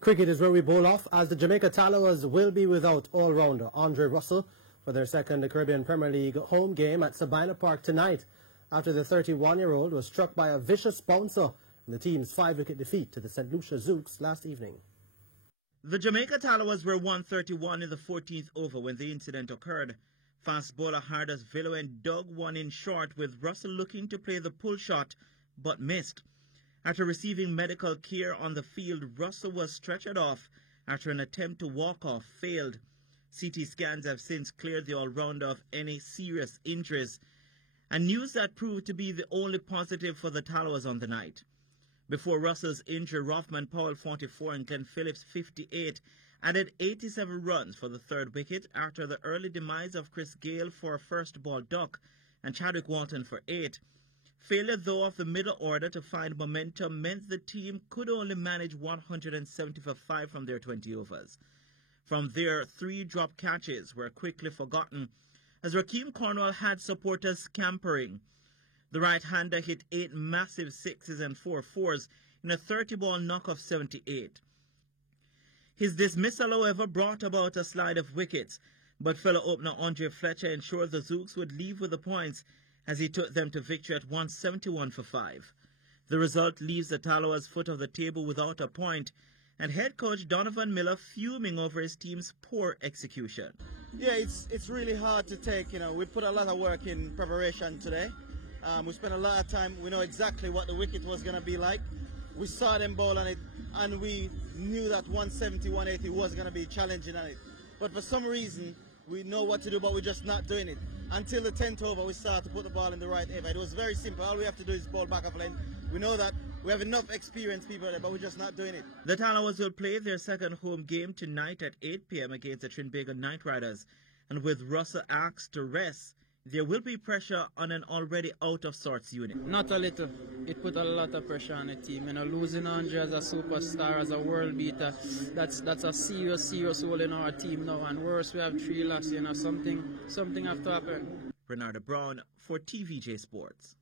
Cricket is where we bowl off, as the Jamaica Tallawahs will be without all-rounder Andre Russell for their second Caribbean Premier League home game at Sabina Park tonight, after the 31-year-old was struck by a vicious bouncer in the team's 5-wicket defeat to the St. Lucia Zouks last evening. The Jamaica Tallawahs were 131 in the 14th over when the incident occurred. Fast bowler Hardus Villoen dug one in short, with Russell looking to play the pull shot but missed. After receiving medical care on the field, Russell was stretchered off after an attempt to walk off failed. CT scans have since cleared the all-rounder of any serious injuries, and news that proved to be the only positive for the Tallawahs on the night. Before Russell's injury, Rothman Powell 44 and Glenn Phillips 58 added 87 runs for the third wicket after the early demise of Chris Gale for a first ball duck and Chadwick Walton for 8. Failure, though, of the middle order to find momentum meant the team could only manage 170 for 5 from their 20 overs. From there, 3 drop catches were quickly forgotten as Rakeem Cornwall had supporters scampering. The right-hander hit 8 massive 6s and 4 4s in a 30-ball knock of 78. His dismissal, however, brought about a slide of wickets, but fellow opener Andre Fletcher ensured the Zouks would leave with the points as he took them to victory at 171 for 5. The result leaves the Tallawahs foot of the table without a point, and head coach Donovan Miller fuming over his team's poor execution. Yeah, it's really hard to take. We put a lot of work in preparation today. We spent a lot of time. We know exactly what the wicket was going to be like. We saw them bowl on it, and we knew that 170, 180 was going to be challenging on it. But for some reason, we know what to do, but we're just not doing it. Until the 10th over, we started to put the ball in the right area. It was very simple. All we have to do is bowl back off lane. We know that we have enough experienced people there, but we're just not doing it. The Tallawahs will play their second home game tonight at 8 p.m. against the Trinbago Knight Riders. And with Russell asked to rest, there will be pressure on an already out-of-sorts unit. Not a little. It put a lot of pressure on the team. Losing Andre as a superstar, as a world beater, that's a serious hole in our team now. And worse, we have 3 losses. Something have to happen. Bernardo Brown for TVJ Sports.